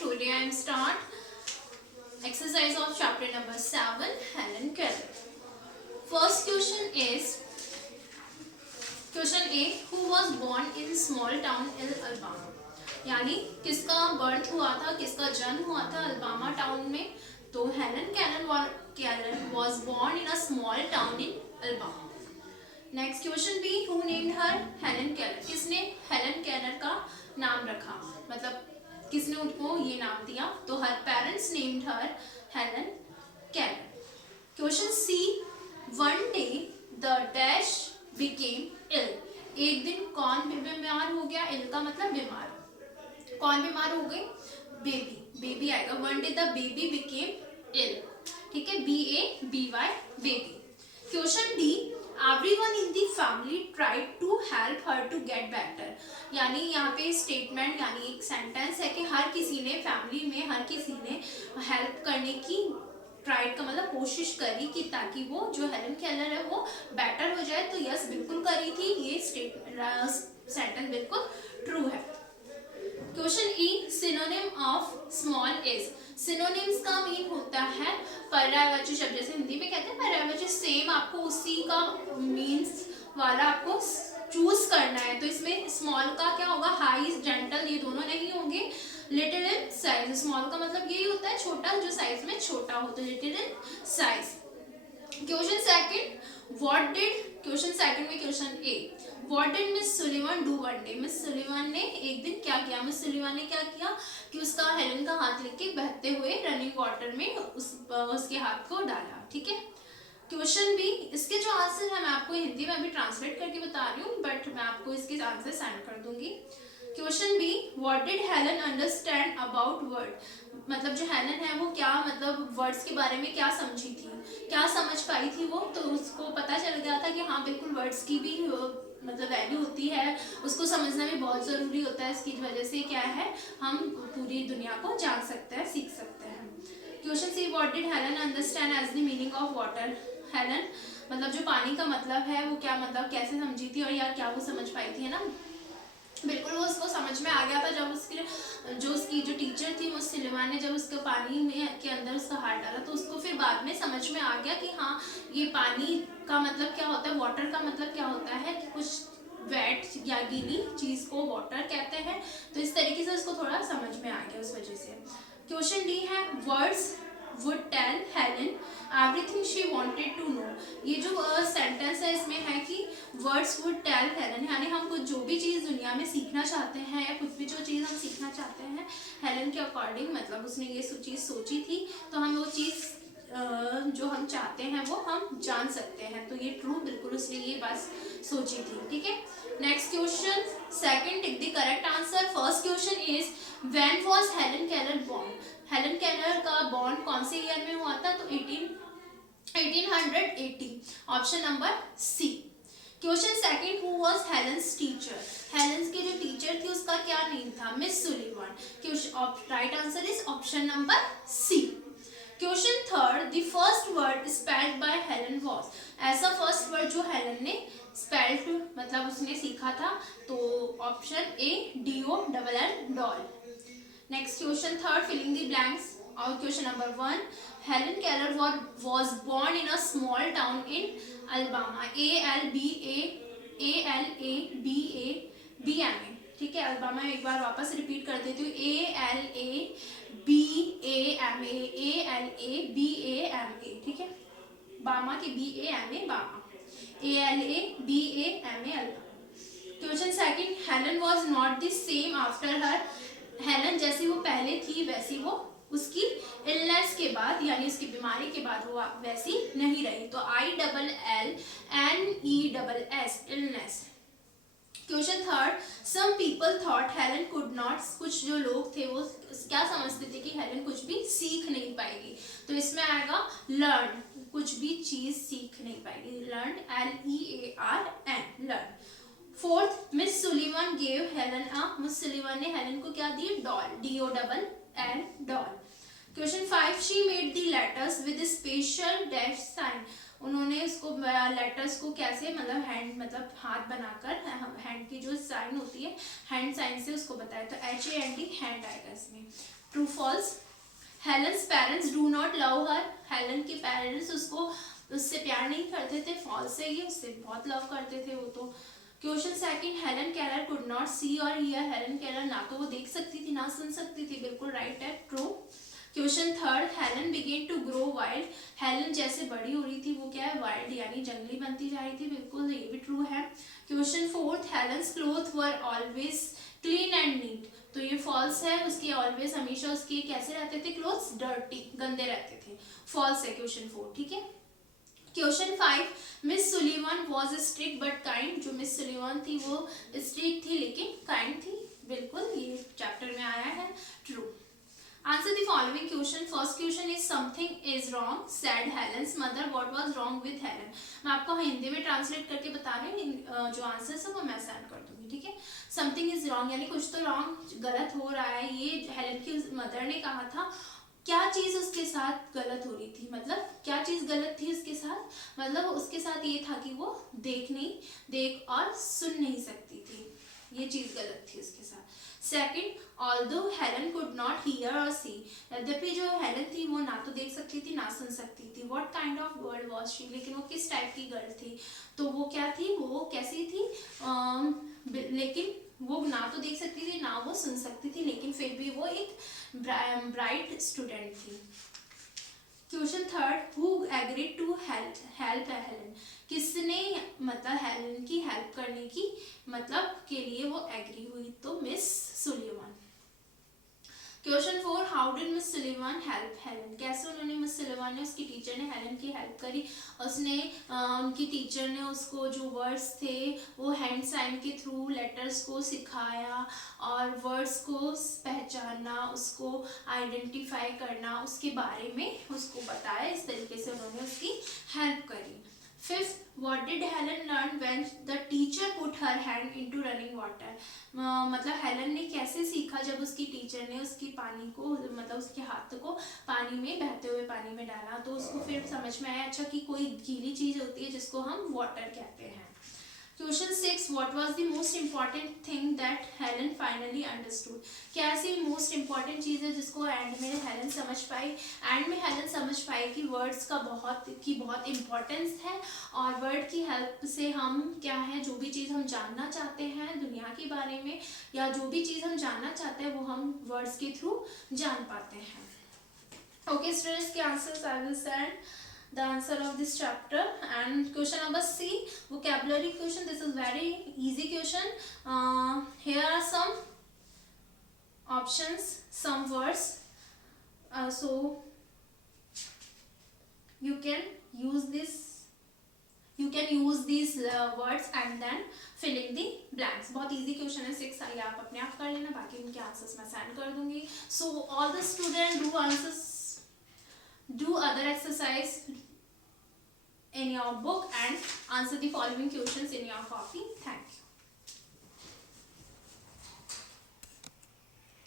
Today I am start exercise of chapter number 7, Helen Keller. First question is question A. Who was born in small town in Alabama? यानी किसका birth हुआ था, किसका जन्म हुआ था अल्बामा टाउन में? तो Helen Keller was born in a small town in Alabama. Next question B. Who named her Helen Keller? किसने हेलन केलर का नाम रखा, मतलब किसने उनको ये नाम दिया? तो हर parents named her Helen Keller. Question C. One day the dash became ill. एक दिन कौन बीमार हो गया? इल का मतलब बीमार. कौन बीमार हो गई? बेबी. बेबी आएगा. One day the baby became ill. ठीक है, BABY baby. Question D. Everyone in the family tried to help her to get better. यानी यहाँ पे स्टेटमेंट यानी एक सेंटेंस है कि हर किसी ने फैमिली में हर किसी ने हेल्प करने की ट्राइड का मतलब कोशिश करी कि ताकि वो जो हेलन केलर है वो बेटर हो जाए. तो यस बिल्कुल करी थी. ये सेंटेंस बिल्कुल ट्रू है. Question E. Synonym of small is. Synonyms का मीन होता है पर्यायवाची शब्द. जैसे हिंदी में कहते हैं पर्यायवाची, सेम आपको उसी का मीन्स वाला आपको चूज करना है. तो इसमें स्मॉल का क्या होगा? हाई, जेंटल, ये दोनों नहीं होंगे. Little in size. स्मॉल का मतलब यही होता है छोटा, जो साइज में छोटा हो, तो little in size. Question second. What did. Question second में question A. What did Miss Sullivan do one day? Miss Sullivan ने एक दिन क्या किया? मिस सुलिवान ने क्या किया कि उसका हेलन का हाथ लेके बहते हुए रनिंग वाटर में उसके हाथ को डाला. ठीक है. Question B. इसके जो आंसर है मैं आपको हिंदी में अभी ट्रांसलेट करके बता रही हूँ, बट मैं आपको इसके आंसर सेंड कर दूंगी. Question B. What did Helen understand about word. मतलब जो हेलन है वो क्या मतलब वर्ड्स के बारे में क्या समझी थी, क्या समझ पाई थी वो. तो उसको पता चल गया था कि हाँ बिल्कुल वर्ड्स की भी मतलब वैल्यू होती है, उसको समझना भी बहुत ज़रूरी होता है. इसकी वजह से क्या है, हम पूरी दुनिया को जान सकते हैं, सीख सकते हैं. Question C. What did Helen understand as the meaning of water. Helen मतलब जो पानी का मतलब है वो क्या मतलब कैसे समझी थी और या क्या वो समझ पाई थी, है ना. बिल्कुल वो उसको समझ में आ गया था जब उसकी जो टीचर थी वो सिलिवान ने जब उसके पानी में के अंदर उसका हाथ डाला, तो उसको फिर बाद में समझ में आ गया कि हाँ ये पानी का मतलब क्या होता है, वाटर का मतलब क्या होता है, कि कुछ वेट या गीली चीज को वाटर कहते हैं. तो इस तरीके से उसको थोड़ा समझ में आ गया उस वजह से. क्वेश्चन डी है. Words would tell Helen everything she wanted to know. ये जो सेंटेंस है इसमें है कि words would tell Helen, यानी हम कुछ जो भी चीज़ दुनिया में सीखना चाहते हैं या कुछ भी जो चीज़ हम सीखना चाहते हैं हेलन के अकॉर्डिंग, मतलब उसने ये चीज़ सोची थी तो हम वो चीज़ जो हम चाहते हैं वो हम जान सकते हैं. तो ये ट्रू, बिल्कुल उसने ये बात सोची थी. ठीक है. Next question second. Tick the correct answer. First question is when was Helen Keller born. Helen Keller का बॉर्न कौन से ईयर में हुआ था? तो 1880. Option number C. Question second. Who was Helen's teacher. Helen's की जो टीचर थी उसका क्या नेम था? Miss Sullivan. Right answer is option number C. Question third. The first word spelled by Helen was. ऐसा फर्स्ट वर्ड जो Helen ने spelled मतलब उसने सीखा था, तो option A DOLL doll. Next question third. Filling the blanks. और question number 1. Helen Keller was born in a small town in Alabama. ALBABAMA. ठीक है. अल्बामा एक बार वापस रिपीट कर देती हूँ. ALABAMA. ठीक है. बामा की BAMA बामा. ALABAMA Alabama. Question second. Helen was not the same after her. Helen जैसी वो पहले थी वैसी वो उसकी इलनेस के बाद यानी उसकी बीमारी के बाद वो वैसी नहीं रही. तो ILLNESS illness. Question third. Some people thought Helen could not. कुछ जो लोग थे वो क्या समझते थे कि हेलन कुछ भी सीख नहीं पाएगी. तो इसमें आएगा लर्न. कुछ भी चीज सीख नहीं पाएगी. Learn LEARN learn. Fourth. Miss Sullivan gave Helen Miss Sullivan ने हेलन को क्या दी? Doll. DOLL doll. Question 5. She made the letters with special dash sign. उन्होंने उसको लेटर्स को कैसे मतलब हैंड मतलब हाथ बनाकर हैंड की जो साइन होती है हैंड साइन से उसको बताया. तो HAND हैंड आएगा इसमें. True false. Helen's parents do not love her, Helen के पेरेंट्स उससे प्यार नहीं करते थे, फॉल्स है ये, उससे बहुत लव करते थे वो तो। Question second, Helen Keller could not see और हियर, हेलन केलर ना तो वो देख सकती थी ना सुन सकती थी, बिल्कुल राइट है, true. Question third, Helen began to grow wild, Helen जैसे बड़ी हो रही थी वो क्या है, वाइल्ड यानी जंगली बनती जा रही थी, बिल्कुल ये भी ट्रू है। Question fourth, Helen's cloth were always clean and neat, तो ये फॉल्स है, उसके ऑलवेज हमेशा उसके कैसे रहते थे क्लोथ्स, डर्टी गंदे रहते थे, फॉल्स है क्वेश्चन 4, ठीक है। Question 5, miss Sullivan was strict but kind, जो मिस सुलीवन थी वो स्ट्रिक्ट थी लेकिन काइंड थी, बिल्कुल ये चैप्टर में आया है, true. Answer the following question. First question is something is wrong said Helen's mother, what was wrong with Helen. मैं आपको हिंदी में ट्रांसलेट करके बता रही हूँ, जो आंसर है वो मैं सेंड कर दूंगी, ठीक है। समथिंग इज रॉन्ग यानी कुछ तो रॉन्ग गलत हो रहा है, ये हेलन की मदर ने कहा था। क्या चीज उसके साथ गलत हो रही थी, मतलब क्या चीज गलत थी उसके साथ, मतलब उसके साथ ये था कि वो देख और सुन नहीं सकती थी, ये चीज गलत थी उसके साथ। Second, although Helen could not here और सी, यद्यपि जो हेलन थी वो ना तो देख सकती थी ना सुन सकती थी। What kind of girl was she, लेकिन वो किस टाइप की गर्ल थी, तो वो क्या थी, वो कैसी थी, लेकिन वो ना तो देख सकती थी ना वो सुन सकती थी, लेकिन फिर भी वो एक ब्राइट स्टूडेंट थी। Question third, who agreed to help Helen, किसने मतलब हेलेन की हेल्प करने की मतलब के लिए वो एग्री हुई, तो miss Sullivan. Question 4, how did miss Sullivan help Helen, कैसे उन्होंने मिस सुलीवन ने उसकी टीचर ने हेलेन की हेल्प करी, उसने उनकी टीचर ने उसको जो वर्ड्स थे वो हैंड साइन के थ्रू लेटर्स को सिखाया और वर्ड्स को पहचानना, उसको आइडेंटिफाई करना, उसके बारे में उसको बताया, इस तरीके से उन्होंने उसकी हेल्प करी। Fifth, what did Helen learn when the teacher put her hand into running water? मतलब हेलन ने कैसे सीखा जब उसकी टीचर ने उसकी पानी को मतलब उसके हाथ को पानी में बहते हुए पानी में डाला, तो उसको फिर समझ में आया अच्छा कि कोई गीली चीज होती है जिसको हम वाटर कहते हैं। Question 6, what was the most important thing that Helen finally understood, क्या ऐसी मोस्ट इम्पॉर्टेंट चीज़ है जिसको एंड में हेलन समझ पाई, एंड में हेलन समझ पाई कि वर्ड्स का बहुत इम्पोर्टेंस है और वर्ड की हेल्प से हम क्या है, जो भी चीज़ हम जानना चाहते हैं दुनिया के बारे में या जो भी चीज़ हम जानना चाहते हैं वो हम वर्ड्स के थ्रू जान पाते हैं। ओके स्टूडेंट्स, के answers I will send the answer of this chapter. And question number C, vocabulary question. This is very easy question. Here are some options, some words, so you can use these words and then fill in the blanks. बहुत easy question है, 6 ये आप अपने आप कर लेना, बाकी उनके आंसर्स मैं सेंड कर दूंगी। So all the students do other exercise in your book and answer the following questions in your copy. Thank you.